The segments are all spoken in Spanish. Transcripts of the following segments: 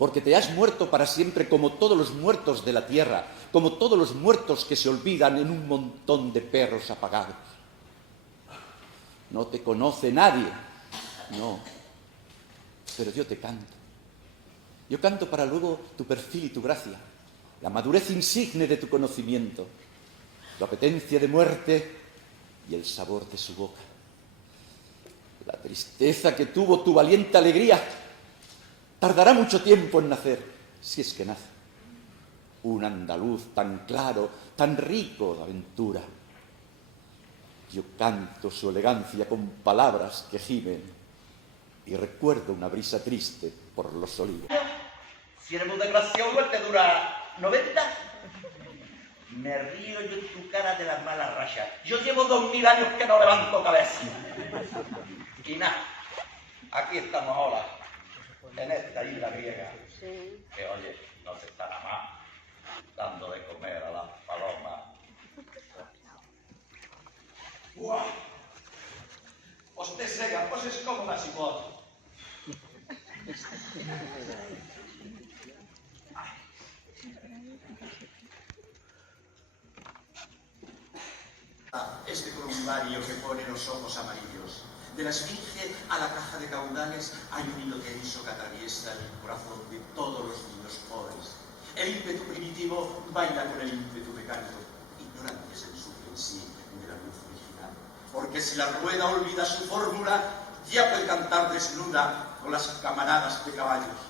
porque te has muerto para siempre como todos los muertos de la tierra, como todos los muertos que se olvidan en un montón de perros apagados. No te conoce nadie, no, pero yo te canto. Yo canto para luego tu perfil y tu gracia, la madurez insigne de tu conocimiento, tu apetencia de muerte y el sabor de su boca. La tristeza que tuvo tu valiente alegría tardará mucho tiempo en nacer, si es que nace. Un andaluz tan claro, tan rico de aventura. Yo canto su elegancia con palabras que gimen y recuerdo una brisa triste por los olivos. Si eres muy desgraciado, igual te dura 90. Me río yo en tu cara de las malas rachas. Yo llevo 2000 años que no levanto cabeza. Y nada, aquí estamos ahora, en esta isla griega, que oye, no se está nada más dando de comer a las palomas. Uau! Vostè sega, poses com una cibota. Este columbario que pone los ojos amarillos. De la esfinge a la caja de caudales hay un hilo tenso que atraviesa el corazón de todos los niños pobres. El ímpetu primitivo baila con el ímpetu mecánico, ignorantes en su sí de la luz original. Porque si la rueda olvida su fórmula, ya puede cantar desnuda con las camaradas de caballos.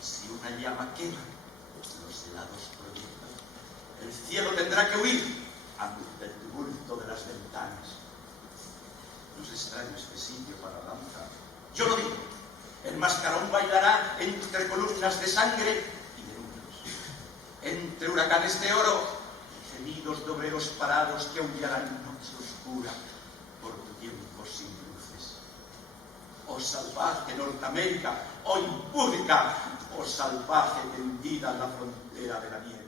Y si una llama quema, los helados proyectan. El cielo tendrá que huir ante el tumulto de las ventanas. No es extraño este sitio para danza. Yo lo digo, el mascarón bailará entre columnas de sangre y de números, entre huracanes de oro y gemidos de obreros parados que aullarán noche oscura por tu tiempo sin luces. Oh salvaje Norteamérica, oh impúdica, oh salvaje tendida en la frontera de la nieve.